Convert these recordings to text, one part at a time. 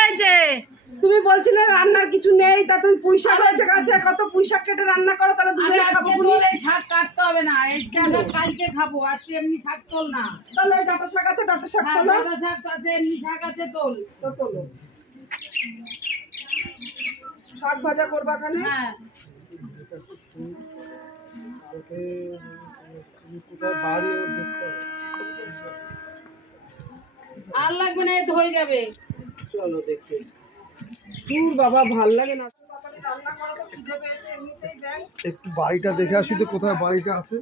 হয়েছে? তুমি বলছিলে রান্নার কিছু নেই, তা তুমি পুঁই শাক হয়েছে গাছে, কত পুঁই শাক কেটে রান্না করো, তাহলে দুপুরে খাবো। এই শাক কাটতে হবে না, এই শাক কালকে খাবো, আজকে এমনি শাক তোল না। তাহলে ডাঁটা শাক আছে, ডাঁটা শাক তোলো। ডাঁটা শাক আছে, এমনি শাক আছে, তোল। তো তোলো। শাক ভাজা করবা কেন? হ্যাঁ আর লাগবে না, এত হয়ে যাবে। চলো দেখি। দূর বাবা, ভাল লাগে না। একটু বাড়িটা দেখে আসি তো, কোথায় বাড়িটা আছে।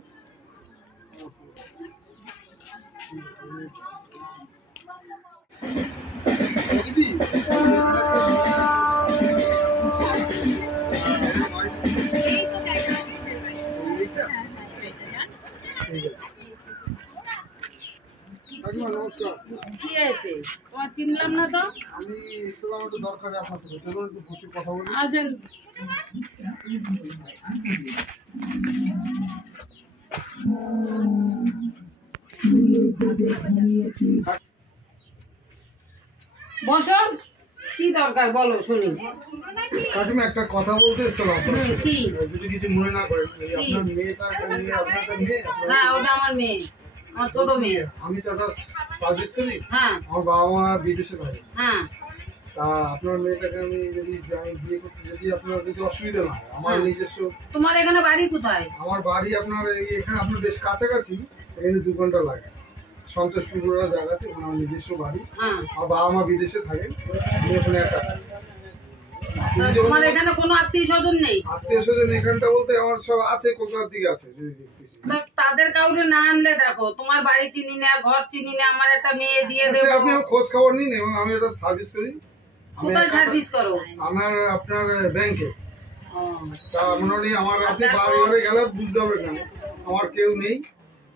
দিদি নমস্কার। কি আছে তোমার? চিনলাম না তো। আমি ইসলাম একটু দরকারে আপনার সাথে, চলুন একটু বসে কথা বলি। আসেন। বসো, কি দরকার বলো শুনি। কাকিমা একটা কথা বলতে এসেছিলাম আপনার সাথে। কি? যদি কিছু মনে না করেন, আপনার মেয়েটা নিয়ে, আপনার একটা মেয়ে। হ্যাঁ ওটা আমার মেয়ে, আমার ছোট মেয়ে। আমি তো একটা সার্ভিস করি। হ্যাঁ আমার বাবা মা বিদেশে থাকে। হ্যাঁ তা আপনার মেয়েটাকে আমি যদি বিয়ে করতে, যদি আপনার যদি অসুবিধা না হয়, আমার নিজস্ব। তোমার এখানে বাড়ি কোথায়? আমার বাড়ি আপনার এখানে, আপনার বেশ কাছাকাছি, এখানে 2 ঘন্টা লাগে। সন্তোষপুর বলে জায়গা আছে, ওখানে আমার নিজস্ব বাড়ি। হ্যাঁ আমার বাবা মা বিদেশে থাকেন, আমি ওখানে একা থাকি। তোমার এখানে কোনো আত্মীয় স্বজন নেই? আত্মীয় স্বজন এখানটা বলতে আমার সব আছে, কলকাতার দিকে আছে। তাদের কাউরে না আনলে দেখো, তোমার বাড়ি চিনি না, ঘর চিনি না, আমার একটা মেয়ে দিয়ে দেবো। আপনি আমার খোঁজ খবর নিন, এবং আমি একটা সার্ভিস করি। কোথায় সার্ভিস করো? আপনার ব্যাংকে। তা মোটামুটি আমার, আপনি বাড়ি ঘরে গেলে বুঝতে হবে কেন, আমার কেউ নেই।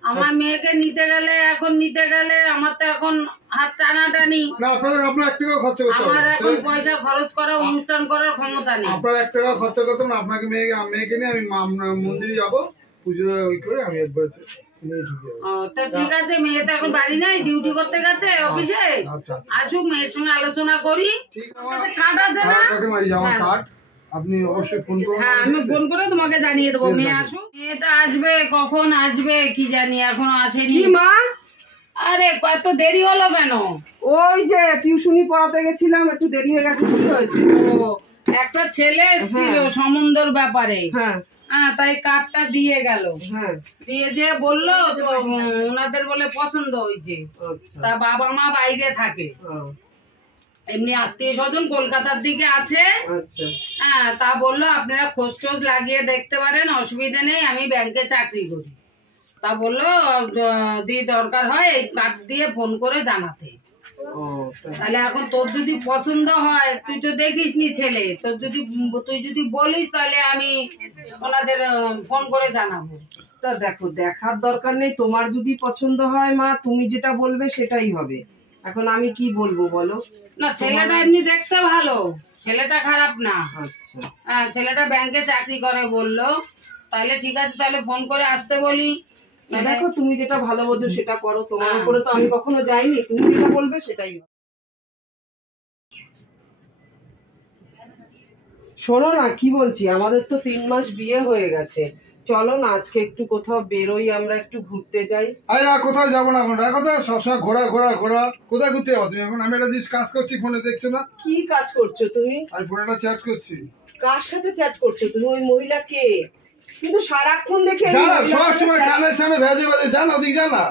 আমার মেয়েকে নিতে গেলে, এখন নিতে গেলে আমার তো এখন হাত টানাটানি। না, আপনার 1 টাকা খরচা করতে হবে। আমার এখন পয়সা খরচ করা, অনুষ্ঠান করার ক্ষমতা নেই। আপনার 1 টাকা খরচা করতে হবে না। আপনাকে মেয়েকে নিয়ে আমি মন্দিরে যাবো, পুজো ওই করে আমি একবার ঠিক আছে, মেয়ে তো এখন বাড়ি নাই, ডিউটি করতে গেছে অফিসে। আসুক, মেয়ের সঙ্গে আলোচনা করি। কার্ড আছে না? আমার কার্ড আপনি অবশ্যই ফোন করুন। হ্যাঁ আমি ফোন করে তোমাকে জানিয়ে দেবো। মেয়ে আসুক। মেয়েটা আসবে, কখন আসবে কি জানি, এখনো আসেনি। কি মা? আরে এত দেরি হলো কেন? ওই যে টিউশনি পড়াতে গেছিলাম, একটু দেরি হয়ে গেছে। কি হয়েছে? ও একটা ছেলে এসেছিল সম্বন্ধর ব্যাপারে। হ্যাঁ হ্যাঁ, তাই কার্ডটা দিয়ে গেল। হ্যাঁ দিয়ে যে বললো তো ওনাদের বলে পছন্দ হয়েছে। তা বাবা মা বাইরে থাকে, এমনি আত্মীয় স্বজন কলকাতার দিকে আছে। হ্যাঁ, তা বললো আপনারা খোঁজ টোজ লাগিয়ে দেখতে পারেন, অসুবিধা নেই, আমি ব্যাংকে চাকরি করি। তা বললো যদি দরকার হয় এই কার্ড দিয়ে ফোন করে জানাতে। তাহলে এখন তোর যদি পছন্দ হয়, তুই তো দেখিস নি ছেলে, তুই যদি বলিস তাহলে আমি ওনাদের ফোন করে জানাবো। তা দেখো, দেখার দরকার নেই। তোমার যদি পছন্দ হয় মা, তুমি যেটা বলবে সেটাই হবে। এখন আমি কি বলবো বলো? না, ছেলেটা এমনি দেখতে ভালো, ছেলেটা খারাপ না। আচ্ছা হ্যাঁ, ছেলেটা ব্যাংকে চাকরি করে বললো। তাহলে ঠিক আছে, তাহলে ফোন করে আসতে বলি। দেখো, তুমি যেটা ভালো বোঝো সেটা করো। তোমার উপরে তো আমি কখনো যাইনি, তুমি যেটা বলবে সেটাই হবে। শোনো না, কি বলছি, আমাদের তো 3 মাস বিয়ে হয়ে গেছে। চলো না আজকে একটু কোথাও বেরোই, আমরা একটু ঘুরতে যাই। আরে না, কোথাও যাবো না এখন। রাখো তো, সবসময় ঘোরা ঘোরা ঘোরা। কোথায় ঘুরতে যাবো তুমি এখন? আমি একটা জিনিস কাজ করছি, ফোনে দেখছো না? কি কাজ করছো তুমি? আমি ফোনে একটা চ্যাট করছি। কার সাথে চ্যাট করছো তুমি? ওই মহিলা কে? কিন্তু সারাক্ষণ দেখে জানা, সবসময় কানের সামনে ভেজে ভেজে, জানা ওদিক জানা,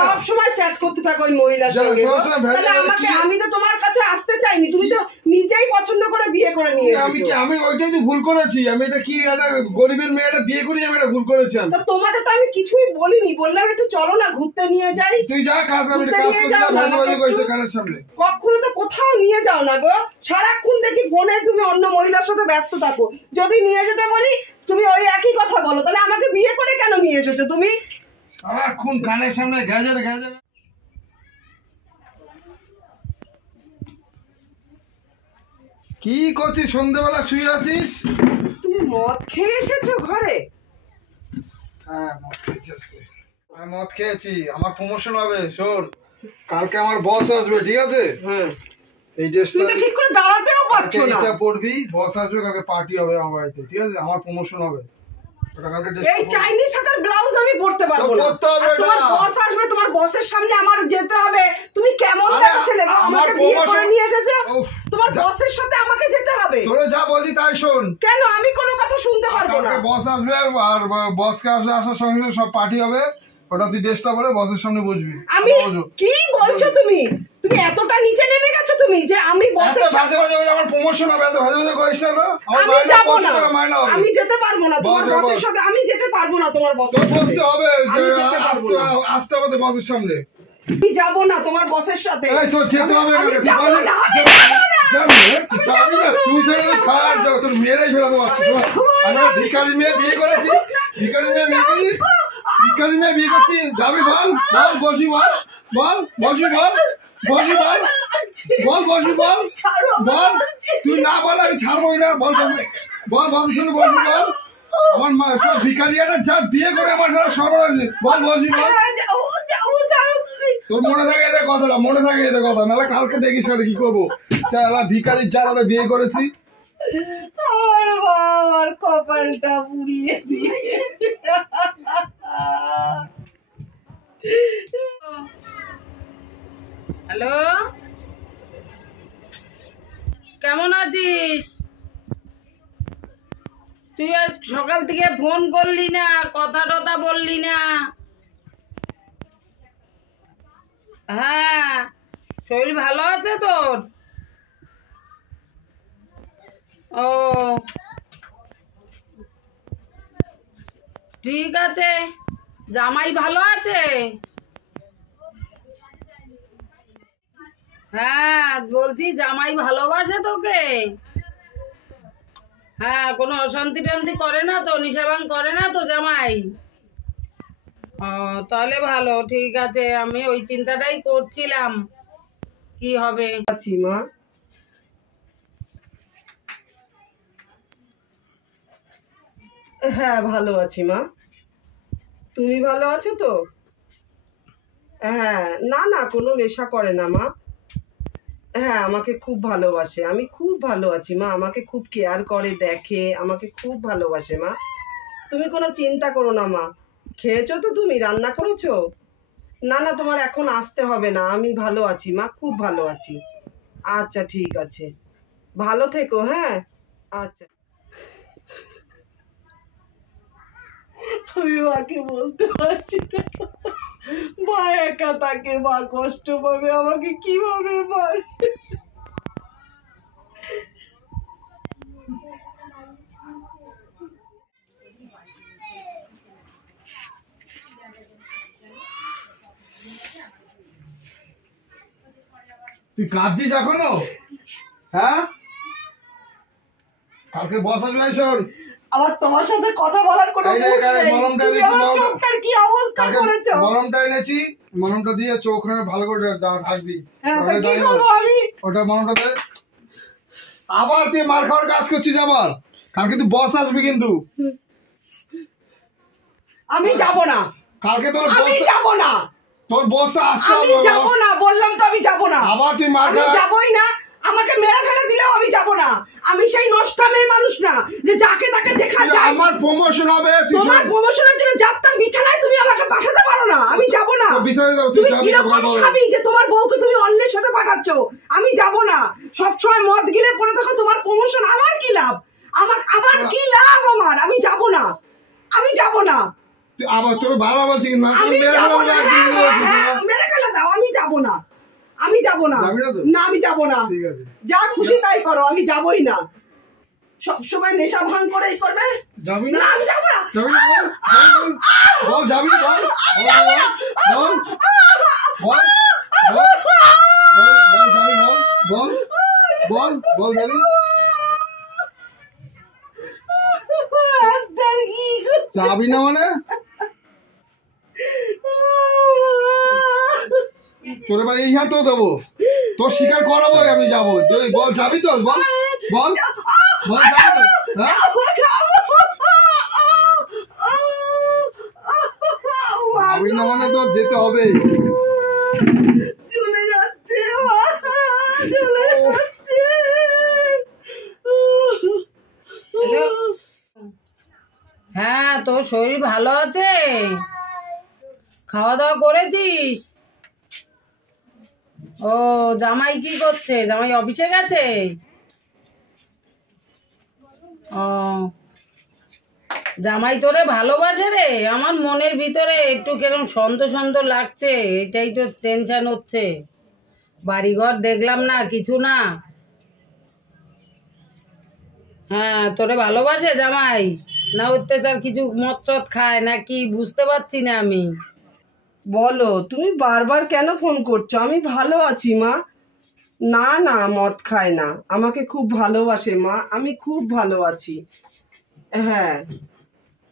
সব সময় চ্যাট করতে থাকো ওই মহিলার সঙ্গে। আমি তো তোমার কাছে আসতে চাইনি, তুমি তো নিজেই পছন্দ করে বিয়ে করে নিয়ে এসেছো। আমি ওইটাই তো ভুল করেছি। আমি এটা কি, একটা গরিবের মেয়েটা বিয়ে করি, আমি এটা ভুল করেছি। তো তোমাকে তো আমি কিছুই বলিনি, বললাম একটু চলো না ঘুরতে নিয়ে যাই। তুই যা, কাজ আমি কাজ করতে যা, ভেজে ভেজে কইছে কানের সামনে। কখনো তো কোথাও নিয়ে যাও না গো, সারাক্ষণ দেখি ফোনে তুমি অন্য মহিলার সাথে ব্যস্ত থাকো। যদি নিয়ে যেতে বলি তুমি ওই একই কথা বলো, তাহলে আমাকে বিয়ে করে কেন নিয়ে এসেছো তুমি? সারাক্ষণ কানের সামনে গেজের গেজের। কি করছিস? সন্ধ্যেবেলা শুয়ে আছিস? তুমি মদ খেয়ে এসেছো ঘরে? হ্যাঁ, মদ খেয়েছি আজকে। আমি মদ খেয়েছি, আমার প্রমোশন হবে। শোন, কালকে আমার বস আসবে, ঠিক আছে? এই ড্রেসটা তুমি ঠিক করে দাঁড়াতেও পারছো না। এটা পরবি, বস আসবে, কালকে পার্টি হবে আমার বাড়িতে, ঠিক আছে? আমার প্রমোশন হবে। এই চাইনিজ হাতার ব্লাউজ আমি পরতে পারবো না। তোমার বস আসবে, তোমার বসের সামনে আমার যেতে হবে। তুমি কেমন ছেলে, আমাকে বিয়ে করে নিয়ে এসেছো, তোমার বসের সাথে আমাকে যেতে হবে। তোরে যা বলছি তাই শোন। কেন? আমি কোনো কথা শুনতে পারবো না। বস আসবে আর বসকে আসার সঙ্গে সঙ্গে সব পার্টি হবে, ওটা তুই ড্রেসটা পরে বসের সামনে বসবি। আমি কি বলছো তুমি? তুমি এতটা নিচে নেমে গেছো তুমি যে আমি বসের সাথে ভাজে আমার প্রমোশন হবে, এত ভাজে ভাজে করিস না। আমি যাব না, আমি যেতে পারবো না তোমার বসের সাথে, আমি যেতে পারবো না তোমার বসের সাথে। বসতে হবে, আসতে হবে বসের সামনে। আমি যাব না তোমার বসের সাথে। এই তো যেতে হবে, আমি যাব না। তুই যেন খাট যাবে, তোর মেয়েরাই ফেলা দেবো। আমি ভিখারি মেয়ে বিয়ে করেছি, ভিখারি মেয়ে বিয়ে করেছি, ভিখারি মেয়ে বিয়ে করছি। যাবি বল, বল বসি, বল বল বসি, বল বসি, বল বল বসি, বল বল। তুই না বল আমি ছাড়বোই না। বল বল বল শুনে বসি, বল। আমার মা সব ভিখারিয়াটা যা বিয়ে করে আমার সর্বনাশ। বল বসি, বল। তোর মনে থাকে এদের কথাটা, মনে থাকে এদের কথা, নাহলে কালকে দেখিস কি করবো। চালা ভিখারির চালাটা বিয়ে করেছি। আমার কপালটা পুড়িয়ে দিয়ে। হ্যালো, কেমন আছিস? তুই আজ সকাল থেকে ফোন করলি না, কথা টথা বললি না। হ্যাঁ, শরীর ভালো আছে তোর? ও ঠিক আছে। জামাই ভালো আছে? হ্যাঁ বলছি জামাই ভালোবাসে তোকে? হ্যাঁ, কোনো অশান্তি টান্তি করে না তো, নিশাভাং করে না তো জামাই? ও তাহলে ভালো, ঠিক আছে। আমি ওই চিন্তাটাই করছিলাম কি হবে। আছি মা। হ্যাঁ ভালো আছি মা, তুমি ভালো আছো তো? হ্যাঁ, না না কোনো নেশা করে না মা। হ্যাঁ আমাকে খুব ভালোবাসে, আমি খুব ভালো আছি মা। আমাকে খুব কেয়ার করে, দেখে, আমাকে খুব ভালোবাসে মা। তুমি কোনো চিন্তা করো না মা। খেয়েছো তো? তুমি রান্না করেছো? না না তোমার এখন আসতে হবে না, আমি ভালো আছি মা, খুব ভালো আছি। আচ্ছা ঠিক আছে, ভালো থেকো। হ্যাঁ আচ্ছা। আমি মাকে বলতে পারছি না, মা একা থাকে, মা কষ্ট পাবে, আমাকে কিভাবে পারে। তুই কাঁদছিস এখনো? হ্যাঁ, কালকে বস আসবে। শোন, আবার তোমার সাথে কথা বলার কোনো কি অবস্থা করেছো? মলমটা এনেছি, মলমটা দিয়ে চোখ ভালো করে ঢাকবি। ওটা মলমটা দে। আবার তুই মার খাওয়ার কাজ করছিস আবার। কালকে তুই বস আসবি কিন্তু। আমি যাব না কালকে। তোর আমি যাব না, তোর বস আসতে হবে। আমি যাব না, বললাম তো আমি যাব না। আবার তুই মার আমি যাবই না। আমাকে মেরে ফেলে দিলেও আমি যাব না। আমি সেই নষ্টা মেয়ে মানুষ না যে যাকে তাকে যেখানে যায়। আমার প্রমোশন হবে। তোমার প্রমোশনের জন্য যাত্রার বিছানায় তুমি আমাকে পাঠাতে পারো না। আমি যাব না। তুমি কিরকম স্বামী যে তোমার বউকে তুমি অন্যের সাথে পাঠাচ্ছ? আমি যাব না। সবসময় মদ গিলে পড়ে থাকো, তোমার প্রমোশন, আমার কি লাভ? আমার কি লাভ? আমি যাব না, আমি যাব না। আবার তোর বাবা বলছি না, আমি যাব না। মেরে ফেলে দাও, আমি যাব না, আমি যাব না। না আমি যাব না, যা খুশি তাই করো, আমি যাবই না। সবসময় নেশা ভাঙ করেই করবে। যাবি না? আমি যাব না। বল যাবি, বল বল বল বল যাবি, বল বল বল যাবি। যাবি না মানে? তোর এবার এই হাতও দেবো, তোর স্বীকার করাবো আমি যাবো। বল যাবি তো? বল বল বল যাবি তো? যাবি না মানে তোর যেতে হবে। চলে যাচ্ছে, চলে তোর শরীর ভালো আছে? খাওয়া দাওয়া করেছিস? ও, জামাই কি করছে? জামাই অফিসে গেছে? ও, জামাই তোরে ভালোবাসে রে? আমার মনের ভিতরে একটু কেরম সন্দেহ সন্দেহ লাগছে, এটাই তো টেনশন হচ্ছে। বাড়িঘর দেখলাম না, কিছু না। হ্যাঁ, তোরে ভালোবাসে জামাই, না অত্যাচার কিছু মদ টদ খায় নাকি বুঝতে পারছি না আমি। বলো, তুমি বারবার কেন ফোন করছো? আমি ভালো আছি মা। না না, মদ খায় না, আমাকে খুব ভালোবাসে মা, আমি খুব ভালো আছি। হ্যাঁ,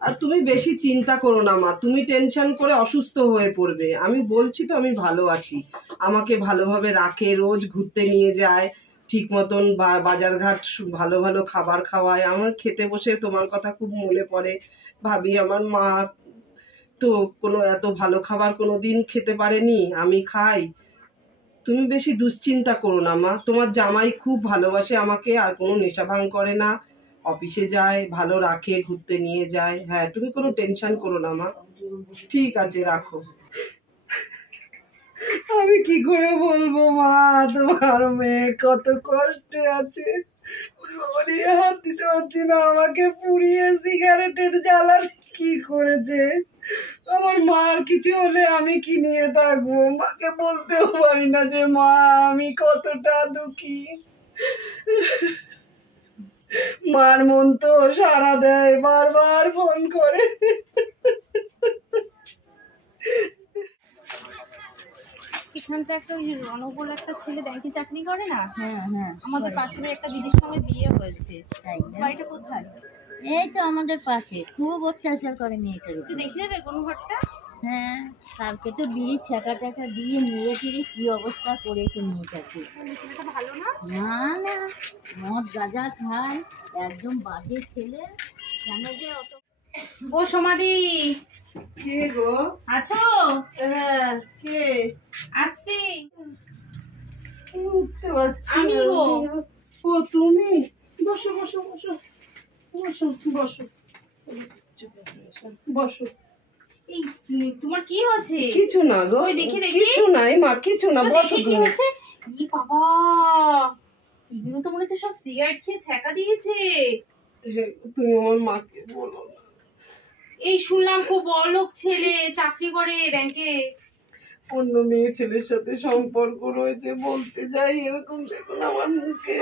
আর তুমি বেশি চিন্তা করো না মা, তুমি টেনশন করে অসুস্থ হয়ে পড়বে। আমি বলছি তো আমি ভালো আছি। আমাকে ভালোভাবে রাখে, রোজ ঘুরতে নিয়ে যায়, ঠিক মতন বাজারঘাট ভালো ভালো খাবার খাওয়ায়। আমার খেতে বসে তোমার কথা খুব মনে পড়ে, ভাবি আমার মা তো কোনো এত ভালো খাবার কোনো দিন খেতে পারেনি, আমি খাই। তুমি বেশি দুশ্চিন্তা করো না মা, তোমার জামাই খুব ভালোবাসে আমাকে, আর কোনো নেশা ভাঙ করে না, অফিসে যায়, ভালো রাখে, ঘুরতে নিয়ে যায়। হ্যাঁ, তুমি কোনো টেনশন করো না মা। ঠিক আছে, রাখো। আমি কি করে বলবো মা, তোমার মেয়ে কত কষ্টে আছে। হাত দিতে পারছি না, আমাকে পুড়িয়ে সিগারেটের জ্বালা কি করেছে। আমার মার কিছু হলে আমি কি নিয়ে থাকবো? মাকে বলতেও পারি না যে মা আমি কতটা দুঃখী। মার মন তো সাড়া দেয়, বারবার ফোন করে। এখানটা একটা ওই রনক বলে একটা ছেলে ব্যাংকে চাকরি করে না, আমাদের পাশের একটা দিদির সঙ্গে বিয়ে হয়েছে। বাড়িটা কোথায়? এই তো আমাদের পাশে, খুব অত্যাচার করে মেয়েটার একটু দেখে দেবে কোন ঘরটা? হ্যাঁ, কালকে তো বিড়ি ছেঁকা টেকা দিয়ে মেরে ফিরে কি অবস্থা করেছে মেয়েটাকে। ছেলেটা ভালো না? না না, মদ গাঁজা খায়, একদম বাজে ছেলে। কেন যে অত ও সমাধি, কে গো? আছো? হ্যাঁ, কে? আসছি। উঠতে পারছি আমি না। গো। ও তুমি? বসো বসো বসো বসো বসো বসো। এই তোমার কি হয়েছে? কিছু না গো, ওই দেখি দেখি। কিছু নাই মা, কিছু না, তো বসো দেখি কি তুমি। হয়েছে? ই বাবা, এগুলো তো মনে হচ্ছে সব সিগারেট খেয়ে ছ্যাঁকা দিয়েছে। তুমি আমার মাকে বলো না। এই শুনলাম খুব বড়লোক ছেলে, চাকরি করে ব্যাংকে। অন্য মেয়ে ছেলের সাথে সম্পর্ক রয়েছে বলতে যাই, এরকম দেখুন আমার মুখে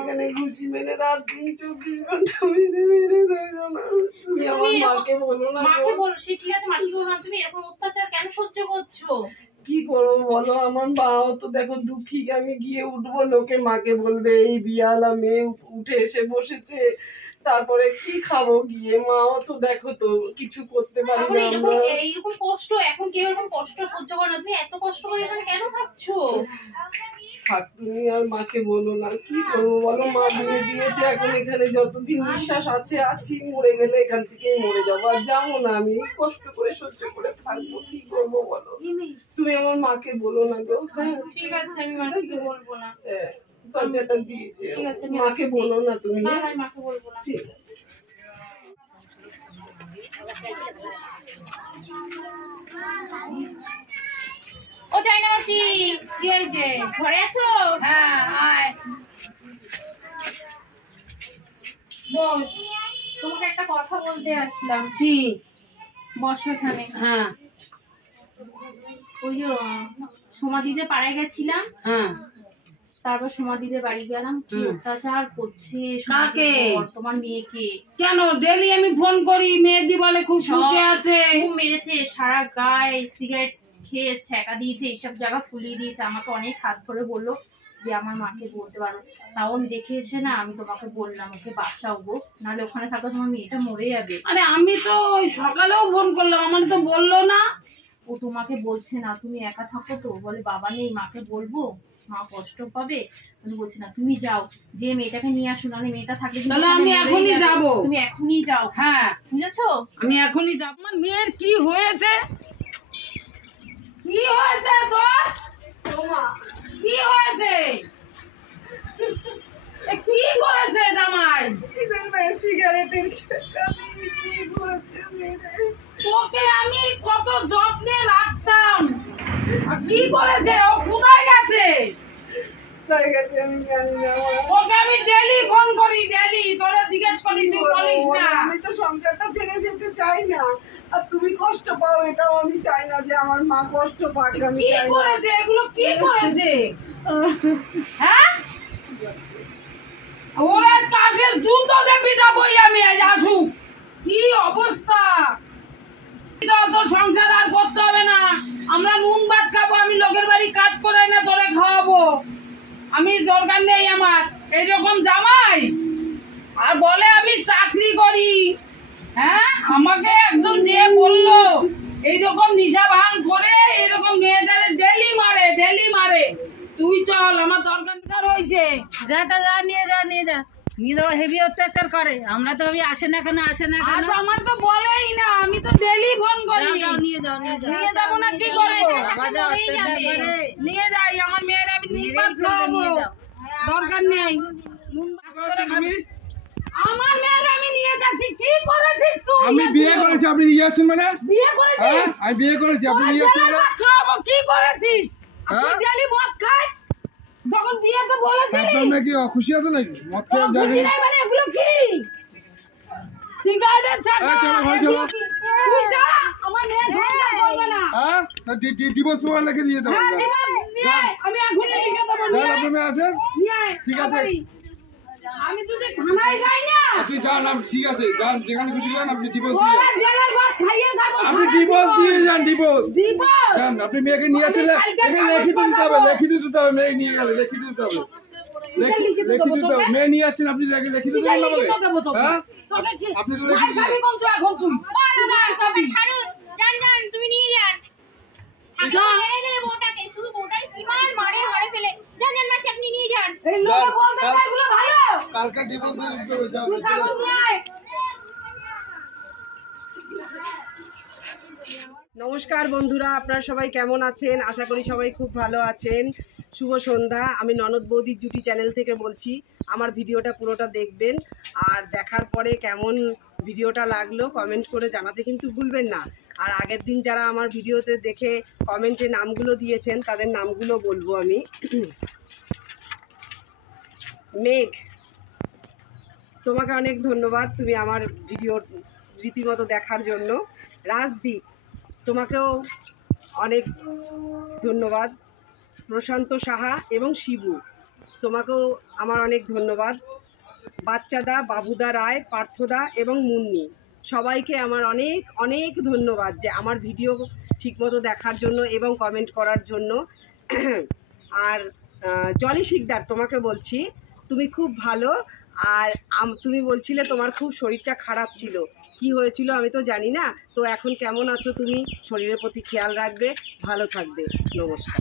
এখানে ঘুষি মেরে রাত দিন 24 ঘন্টা মেরে মেরে দেখো না। তুমি আমার মাকে বলো না। মাকে বল, সে ঠিক আছে, মাসিকে বললাম, তুমি এরকম অত্যাচার কেন সহ্য করছো? কি করবো বলো, আমার মাও তো দেখো দুঃখী। আমি গিয়ে উঠবো, লোকে মাকে বলবে এই বিয়ালা মেয়ে উঠে এসে বসেছে, তারপরে কি খাবো গিয়ে। মাও তো দেখো তো কিছু করতে পারি না আমরা। এইরকম কষ্ট এখন কেউ এরকম কষ্ট সহ্য করে না, তুমি এত কষ্ট করে এখানে কেন থাকছো? থাক, তুমি আর মাকে বলো না। কি করবো বলো, মা বিয়ে দিয়েছে, এখন এখানে যতদিন নিঃশ্বাস আছে আছি, মরে গেলে এখান থেকেই মরে যাবো, আর যাবো না। আমি কষ্ট করে সহ্য করে থাকবো, কি করবো বলো। তুমি আমার মাকে বলো না গো। হ্যাঁ ঠিক আছে, আমি মাসিকে বলবো না। দরজাটা দিয়ে ঠিক আছে, মাকে বলো না তুমি। না, আমি মাকে বলবো না। ঠিক আছে। ও যাই না মাসি, কি হয়েছে? ঘরে আছো? হ্যাঁ, আয় বল, তোমাকে একটা কথা বলতে আসলাম। কি? বসো এখানে। হ্যাঁ ওই যে সমাধিতে পাড়ায় গেছিলাম, হ্যাঁ, তারপর সমাধিতে বাড়ি গেলাম, কি অত্যাচার করছে কাকে? তোমার মেয়েকে। কেন ডেলি আমি ফোন করি, মেয়েদি বলে খুব সুখে আছে। খুব মেরেছে, সারা গায়ে সিগারেট খেয়ে ছ্যাঁকা দিয়েছে, এইসব জায়গা ফুলিয়ে দিয়েছে। আমাকে অনেক হাত ধরে বললো যে আমার মাকে বলতে পারো। তাও আমি দেখে এসে না, আমি তোমাকে বললাম ওকে বাঁচাও গো, নাহলে ওখানে থাকো তোমার মেয়েটা মরে যাবে। আরে আমি তো ওই সকালেও ফোন করলাম, আমার তো বললো না। ও তোমাকে বলছে না, তুমি একা থাকো তো, বলে বাবা নেই, মাকে বলবো, মা কষ্ট পাবে। আমি বলছি না, তুমি যাও, যে মেয়েটাকে নিয়ে আসো, নাহলে মেয়েটা থাকলে তাহলে আমি এখনই যাবো। তুমি এখনই যাও। হ্যাঁ, বুঝেছো? আমি এখনই যাব। আমার মেয়ের কি হয়েছে? কি হয়েছে তোর? কি হয়েছে? কি করেছে জামাই? সিগারেটের ছেঁকা দিয়ে কি করেছে মেরে? তোকে আমি কত যত্নে রাখতাম, আর কি করেছে? ও কোথায় গেছে? তাই গেছে আমি জানি না মা। ওকে আমি ডেলি ফোন করি, ডেলি তোরা জিজ্ঞেস করি, তুই বলিস না। আমি তো সংসারটা ছেড়ে যেতে চাই না, আর তুমি কষ্ট পাও এটাও আমি চাই না যে আমার মা কষ্ট পাক। আমি কি চাই না। করেছে এগুলো? কি করেছে? হ্যাঁ, ওরা কাঠের জুতো দিয়ে পিটাবই আমি, আজ আসুক। কি অবস্থা! তোর সংসার আর করতে হবে না, আমরা নুন ভাত খাবো। আমি লোকের বাড়ি কাজ করে না তোরে খাওয়াবো, আমি দরকার নেই আমার এইরকম জামাই। আর বলে আমি চাকরি করি। হ্যাঁ, আমাকে একজন দিয়ে বললো এইরকম নিশা ভাঙ করে এরকম মেয়েটারে ডেলি মারে, ডেলি মারে। তুই চল, আমার দরকার হয়েছে। যা নিয়ে যা নিয়ে যাও, হেভি অত্যাচার করে। আমরা তো ভাবি আসে না কেন। আজ আমার তো বলেই না, আমি তো ডেলি ফোন করি। নিয়ে যাও নিয়ে যাবো না কি করবো? বাজা অত্যাচার করে। নিয়ে যাই, আমার মেয়ের আমি নুন ভাত খাওয়াবো, দরকার নেই। নুন ভাত করে খাবি। আমার মেয়ের আমি নিয়ে যাচ্ছি। কি করেছিস তুই? আমি বিয়ে করেছি, আপনি নিয়ে যাচ্ছেন মানে? বিয়ে করেছিস? হ্যাঁ, আমি বিয়ে করেছি, আপনি নিয়ে যাচ্ছেন মানে? মদ খাওয়াবো, কি করেছিস? হ্যাঁ? তুই ডেলি মদ খাই, যখন বিয়ে তো বলেছিলি। আপনার নাকি খুশি আছে নাকি? মদ খেয়ে বুঝি যাবেন? নাই মানে এগুলো কি? সিগারেটের ছাড়া এই চলো, ঘরে চলো। তুই যা, আমার মেয়ে সংসার করবে না। হ্যাঁ, ডিভোর্স পেপার লিখে দিয়ে দেবো। হ্যাঁ, divorce নিয়ে আয়, আমি এখনই লিখে দেবো। যান, নিয়ে আপনি আয়, মেয়ে আছেন? নিয়ে আয়, ঠিক আছে। তাড়াতাড়ি। আমি তুই থানায় যাই না, আপনি যান, ঠিক আছে, যান, যেখানে খুশি যান, আপনি ডিভোর্স ও দিয়ে যান। আমার জেলের ভাত খাইয়ে খাবো আপনি সারা ডিভোর্স জীবন। দিয়ে যান, ডিভোর্স Divorce? যান। আপনি মেয়েকে নিয়ে আমি যাচ্ছেন, কালকে এখানে কাগজ লিখিত দিতে হবে, পাঠাবো। লিখিত দিতে হবে। মেয়ে নিয়ে গেলে লিখিত দিতে হবে, লিখিত দেবো লিখিত দিতে হবে। তোকে? মেয়ে নিয়ে যাচ্ছেন, আপনি লিখিত কিসের দিতে হবে। লিখিত দেবো তোকে? হ্যাঁ, তোকে কি আপনি তো মার লিখিত খাবি দিতে- কোন তুই এখন তুই? মার খাবি। ছাড়ুন, যান তুমি নিয়ে যান। যা। মেরে দেবে বউটাকে, শুধু বউটাই কি মারে ফেলে। যান মাসি, আপনি নিয়ে যান। এই লোকে বলছে না এগুলো ভালো। কালকে ডিভোর্স দিয়ে দিতে হবে, যান। তুই কাগজ নিয়ে আয়। নমস্কার বন্ধুরা, আপনারা সবাই কেমন আছেন? আশা করি সবাই খুব ভালো আছেন। শুভ সন্ধ্যা। আমি ননদ বৌদির জুটি চ্যানেল থেকে বলছি। আমার ভিডিওটা পুরোটা দেখবেন, আর দেখার পরে কেমন ভিডিওটা লাগলো কমেন্ট করে জানাতে কিন্তু ভুলবেন না। আর আগের দিন যারা আমার ভিডিওতে দেখে কমেন্টে নামগুলো দিয়েছেন তাদের নামগুলো বলবো আমি। মেঘ, তোমাকে অনেক ধন্যবাদ, তুমি আমার ভিডিও রীতিমতো দেখার জন্য। রাজদীপ, তোমাকেও অনেক ধন্যবাদ। প্রশান্ত সাহা এবং শিবু, তোমাকেও আমার অনেক ধন্যবাদ। বাচ্চাদা, বাবুদা রায়, পার্থদা এবং মুন্নি, সবাইকে আমার অনেক অনেক ধন্যবাদ যে আমার ভিডিও ঠিকমতো দেখার জন্য এবং কমেন্ট করার জন্য। আর জলি শিকদার, তোমাকে বলছি তুমি খুব ভালো। আর তুমি বলছিলে তোমার খুব শরীরটা খারাপ ছিল, কি হয়েছিল আমি তো জানি না। তো এখন কেমন আছো তুমি? শরীরের প্রতি খেয়াল রাখবে, ভালো থাকবে। নমস্কার।